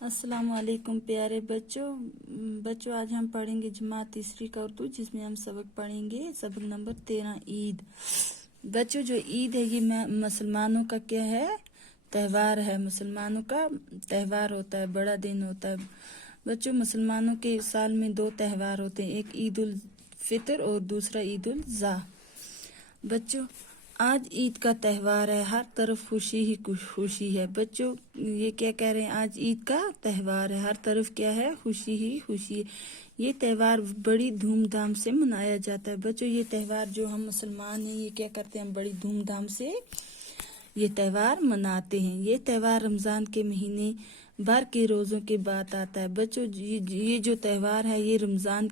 अस्सलाम वालेकुम प्यारे बच्चों आज हम पढ़ेंगे जमात तीसरी का उर्दू, जिसमें हम सबक पढ़ेंगे सबक नंबर 13 ईद। बच्चों, जो ईद है ये मुसलमानों का क्या है? त्यौहार है। मुसलमानों का त्यौहार होता है, बड़ा दिन होता है। बच्चों, मुसलमानों के साल में 2 त्यौहार होते हैं, एक ईद उल फितर और दूसरा ईद उल ज़ा। बच्चों, आज ईद का त्यौहार है, हर तरफ खुशी ही खुशी है। बच्चों, ये क्या कह रहे हैं? आज ईद का त्यौहार है, हर तरफ क्या है? खुशी ही खुशी है। ये त्यौहार बड़ी धूमधाम से मनाया जाता है। बच्चों, ये त्यौहार जो हम मुसलमान हैं ये क्या करते हैं? हम बड़ी धूमधाम से ये त्यौहार मनाते हैं। ये त्यौहार रमज़ान के महीने भर के रोज़ों के बाद आता है। बच्चों, ये जो त्यौहार है ये रमज़ान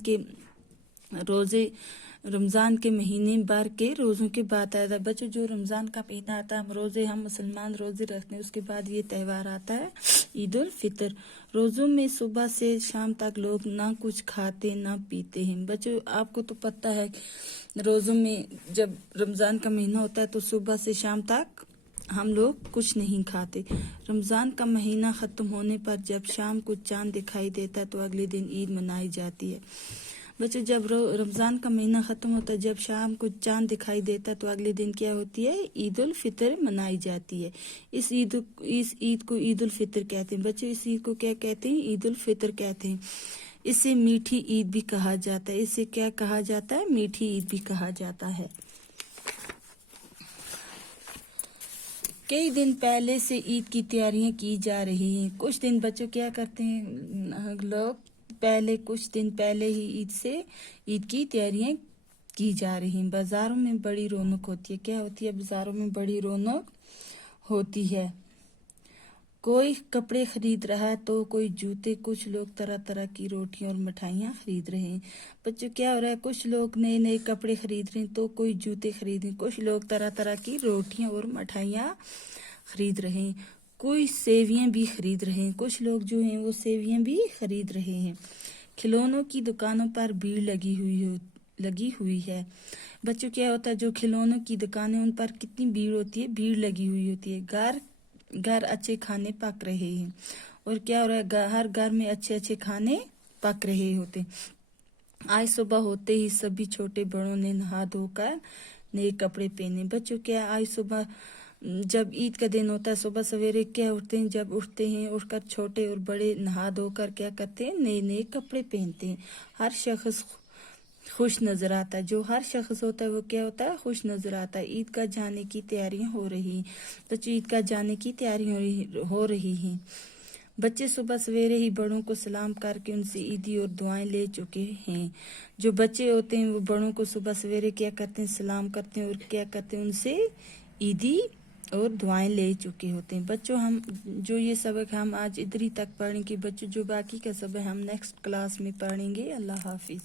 के महीने भर के रोज़ों के बाद आता है। बच्चों, जो रमज़ान का महीना आता है, हम मुसलमान रोज़े रखते हैं, उसके बाद ये त्यौहार आता है ईद उल फितर। रोज़ों में सुबह से शाम तक लोग ना कुछ खाते ना पीते हैं। बच्चों, आपको तो पता है रोज़ों में जब रमज़ान का महीना होता है तो सुबह से शाम तक हम लोग कुछ नहीं खाते। रमज़ान का महीना ख़त्म होने पर जब शाम को चांद दिखाई देता है तो अगले दिन ईद मनाई जाती है। बच्चों, जब रमज़ान का महीना ख़त्म होता है, जब शाम को चांद दिखाई देता है तो अगले दिन क्या होती है? ईद उल फितर मनाई जाती है। इस ईद को ईद उल फितर कहते हैं। बच्चों, इस ईद को क्या कहते हैं? ईद उल फितर कहते हैं। इसे मीठी ईद भी कहा जाता है। इसे क्या कहा जाता है? मीठी ईद भी कहा जाता है। कई दिन पहले से ईद की तैयारियां की जा रही हैं। कुछ दिन बच्चों क्या करते हैं लोग? कुछ दिन पहले ही ईद की तैयारियां की जा रही हैं। बाजारों में बड़ी रौनक होती है। क्या होती है? बाजारों में बड़ी रौनक होती है। कोई कपड़े खरीद रहा है तो कोई जूते, कुछ लोग तरह तरह की रोटियां और मिठाइयाँ खरीद रहे हैं। बच्चों, क्या हो रहा है? कुछ लोग नए नए कपड़े खरीद रहे हैं तो कोई जूते खरीद रहे हैं, कुछ लोग तरह तरह की रोटियां और मिठाइयाँ खरीद रहे हैं, कोई सेवियां भी खरीद रहे हैं। कुछ लोग जो हैं वो सेवियां भी खरीद रहे हैं। खिलौनों की दुकानों पर भीड़ लगी हुई है। बच्चों, क्या होता है? जो खिलौनों की दुकानें उन पर कितनी भीड़ होती है? भीड़ लगी हुई होती है। घर अच्छे खाने पक रहे हैं। और क्या हो रहा है? हर घर में अच्छे अच्छे खाने पक रहे होते हैं। आज सुबह होते ही सभी छोटे बड़ों ने नहा धोकर नए कपड़े पहने। बच्चों, क्या आज सुबह जब ईद का दिन होता है, सुबह सवेरे क्या उठते हैं? जब उठते हैं, उठकर छोटे और बड़े नहा धोकर क्या करते हैं? नए नए कपड़े पहनते हैं। हर शख्स खुश नजर आता है। जो हर शख्स होता है वो क्या होता है? खुश नजर आता है। ईद का जाने की तैयारियां हो रही। बच्चों, ईद का जाने की तैयारी हो रही हैं। बच्चे सुबह सवेरे ही बड़ों को सलाम करके उनसे ईदी और दुआएं ले चुके हैं। जो बच्चे होते हैं वो बड़ों को सुबह सवेरे क्या करते हैं? सलाम करते हैं और क्या करते हैं? उनसे ईदी और दुआएं ले चुके होते हैं। बच्चों, हम जो ये सबक हम आज इधर ही तक पढ़ेंगे। बच्चों, जो बाकी का सबक हम नेक्स्ट क्लास में पढ़ेंगे। अल्लाह हाफिज।